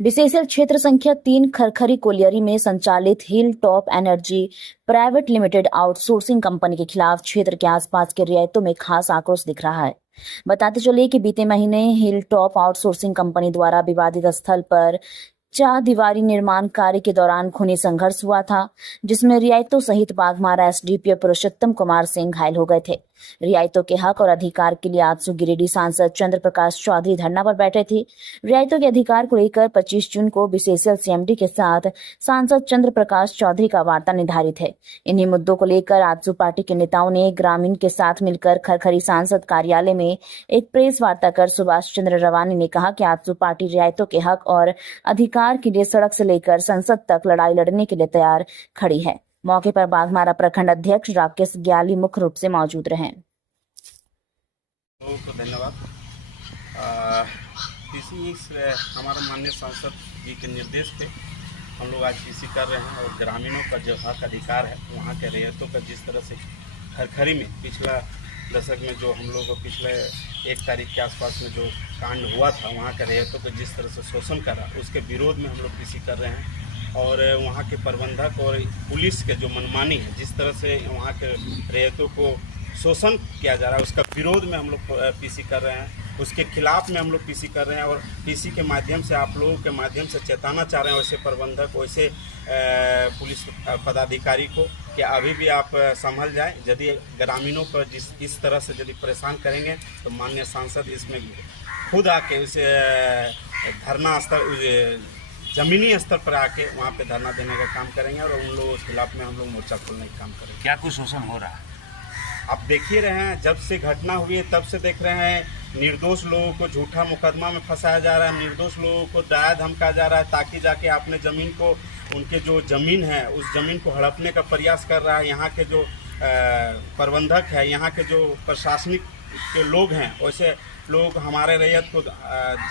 BCCL क्षेत्र संख्या 3 खरखरी colliery में संचालित hill top energy private limited outsourcing company के खिलाफ क्षेत्र के आसपास के रियायतों में खास आक्रोश दिख रहा है। बताते चलिए कि बीते महीने हिल टॉप आउटसोर्सिंग कंपनी द्वारा विवादित स्थल पर चार दीवारी निर्माण कार्य के दौरान खूनी संघर्ष हुआ था, जिसमें रियायतों सहित बाघमारा एसडीपीओ पुरुषोत्तम कुमार सिंह घायल हो गए थे। रियायतों के हक और अधिकार के लिए आज गिरिडीह सांसद चंद्र प्रकाश चौधरी धरना पर बैठे थे। रियायतों के अधिकार को लेकर 25 जून को बीसीसीएल सीएमडी के साथ सांसद चंद्र प्रकाश चौधरी का वार्ता निर्धारित है। इन्हीं मुद्दों को लेकर आजसू पार्टी के नेताओं ने ग्रामीण के साथ मिलकर खरखरी सांसद कार्यालय में एक प्रेस वार्ता कर सुभाष चंद्र रवानी ने कहा कि आजसू पार्टी रियायतों के हक और अधिकार के लिए सड़क से लेकर संसद तक लड़ाई लड़ने के लिए तैयार खड़ी है। मौके पर बाघमारा प्रखंड अध्यक्ष राकेश ग्याली मुख्य रूप से मौजूद रहे। तो धन्यवाद। हमारा माननीय सांसद जी के निर्देश पे हम लोग आज पीसी कर रहे हैं और ग्रामीणों का जो हक अधिकार है वहाँ के रैयतों का जिस तरह से खरखरी में पिछला दशक में जो हम लोग पिछले 1 तारीख के आसपास में जो कांड हुआ था वहाँ के रैयतों को जिस तरह से शोषण करा उसके विरोध में हम लोग पीसी कर रहे हैं। और वहाँ के प्रबंधक और पुलिस के जो मनमानी है जिस तरह से वहाँ के रैयतों को शोषण किया जा रहा है उसका विरोध में हम लोग पीसी कर रहे हैं, उसके खिलाफ में हम लोग पीसी कर रहे हैं। और पीसी के माध्यम से आप लोगों के माध्यम से चेताना चाह रहे हैं वैसे प्रबंधक वैसे पुलिस पदाधिकारी को कि अभी भी आप संभल जाएं। यदि ग्रामीणों को इस तरह से यदि परेशान करेंगे तो माननीय सांसद इसमें खुद आके उसे धरना स्तर जमीनी स्तर पर आके वहाँ पे धरना देने का काम करेंगे और उन लोगों के खिलाफ में हम लोग मोर्चा खोलने का काम करेंगे। क्या कुछ शोषण हो रहा है आप देख ही रहे हैं, जब से घटना हुई है तब से देख रहे हैं निर्दोष लोगों को झूठा मुकदमा में फंसाया जा रहा है, निर्दोष लोगों को डराया धमकाया जा रहा है ताकि जाके अपने ज़मीन को उनके जो ज़मीन है उस ज़मीन को हड़पने का प्रयास कर रहा है। यहाँ के जो प्रबंधक है, यहाँ के जो प्रशासनिक के लोग हैं वैसे लोग हमारे रैयत को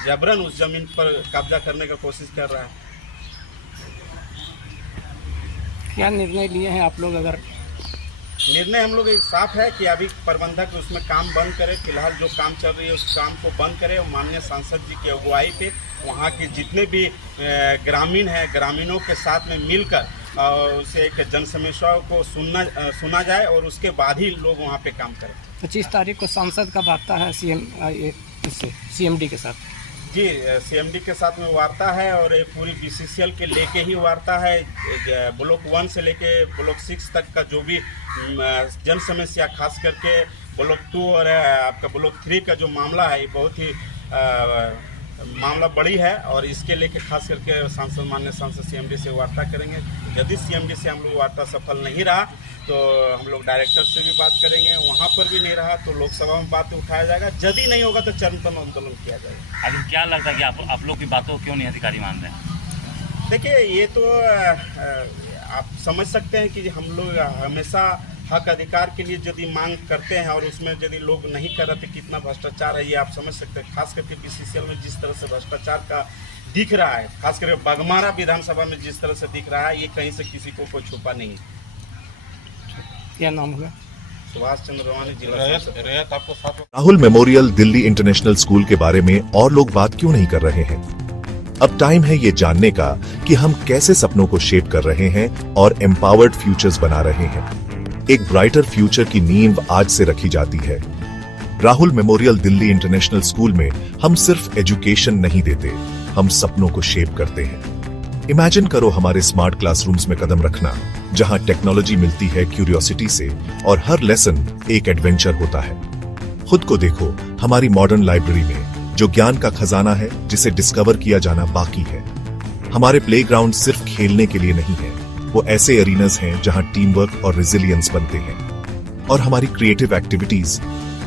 जबरन उस ज़मीन पर कब्जा करने का कोशिश कर रहा है। क्या निर्णय लिए हैं आप लोग? अगर निर्णय हम लोग साफ है कि अभी प्रबंधक उसमें काम बंद करे, फिलहाल जो काम चल रही है उस काम को बंद करे और माननीय सांसद जी की अगुवाई पे वहाँ के जितने भी ग्रामीण हैं ग्रामीणों के साथ में मिलकर उसे एक जन समस्याओं को सुना जाए और उसके बाद ही लोग वहाँ पे काम करें। 25 तारीख को सांसद का वार्ता है सीएमडी के साथ। जी, सीएमडी के साथ में वार्ता है और ये पूरी बीसीसीएल के लेके ही वार्ता है। ब्लॉक 1 से लेके ब्लॉक 6 तक का जो भी जन समस्या खास करके ब्लॉक 2 और आपका ब्लॉक 3 का जो मामला है ये बहुत ही मामला बड़ी है और इसके लेके खास करके सांसद माननीय सांसद सीएमडी से वार्ता करेंगे। यदि सीएमडी से हम लोग वार्ता सफल नहीं रहा तो हम लोग डायरेक्टर से भी बात करेंगे, वहाँ पर भी नहीं रहा तो लोकसभा में बात उठाया जाएगा, यदि नहीं होगा तो चरणबद्ध आंदोलन किया जाएगा। अभी क्या लगता है कि आप लोग की बातों को क्यों नहीं अधिकारी मान रहे हैं? देखिए ये तो आप समझ सकते हैं कि हम लोग हमेशा हक अधिकार के लिए यदि मांग करते हैं और उसमें यदि लोग नहीं कर रहे तो कितना भ्रष्टाचार है ये आप समझ सकते हैं। खास करके बीसीसीएल में जिस तरह से भ्रष्टाचार का दिख रहा है, खास करके बाघमारा विधानसभा में जिस तरह से दिख रहा है ये कहीं से किसी को कोई छुपा नहीं है। क्या नाम होगा? सुभाष चंद्र रवानी, जिला आपको साथ। Rahul memorial Delhi international school के बारे में और लोग बात क्यों नहीं कर रहे हैं? अब टाइम है ये जानने का कि हम कैसे सपनों को शेप कर रहे हैं और एम्पावर्ड फ्यूचर्स बना रहे हैं। एक ब्राइटर फ्यूचर की नींव आज से रखी जाती है। Rahul memorial Delhi international school में हम सिर्फ एजुकेशन नहीं देते, हम सपनों को शेप करते हैं। इमेजिन करो हमारे स्मार्ट क्लासरूम्स में कदम रखना, जहां टेक्नोलॉजी मिलती है क्यूरियोसिटी से और हर लेसन एक एडवेंचर होता है। खुद को देखो हमारी मॉडर्न लाइब्रेरी में जो ज्ञान का खजाना है जिसे डिस्कवर किया जाना बाकी है। हमारे प्लेग्राउंड सिर्फ खेलने के लिए नहीं है, वो ऐसे एरिनास हैं जहां टीम वर्क और रेजिलियंस बनते हैं। और हमारी क्रिएटिव एक्टिविटीज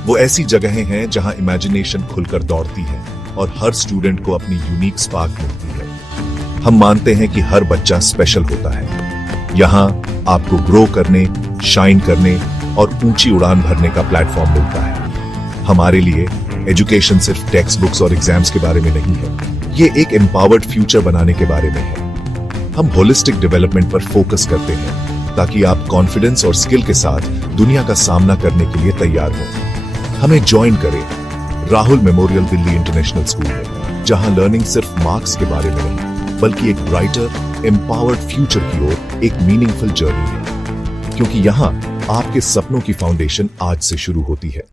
वो ऐसी जगहें हैं जहां इमेजिनेशन खुलकर दौड़ती है और हर स्टूडेंट को अपनी यूनिक स्पार्क मिलती है। हम मानते हैं कि हर बच्चा स्पेशल होता है। यहाँ आपको ग्रो करने, शाइन करने और ऊंची उड़ान भरने का प्लेटफॉर्म मिलता है। हमारे लिए एजुकेशन सिर्फ टेक्स्ट बुक्स और एग्जाम्स के बारे में नहीं है, ये एक एम्पावर्ड फ्यूचर बनाने के बारे में है। हम होलिस्टिक डेवलपमेंट पर फोकस करते हैं ताकि आप कॉन्फिडेंस और स्किल के साथ दुनिया का सामना करने के लिए तैयार हो। हमें ज्वाइन करें Rahul memorial Delhi international school में। जहां लर्निंग सिर्फ मार्क्स के बारे में नहीं, बल्कि एक ब्राइटर, एम्पावर्ड फ्यूचर की ओर एक मीनिंगफुल जर्नी है। क्योंकि यहां आपके सपनों की फाउंडेशन आज से शुरू होती है।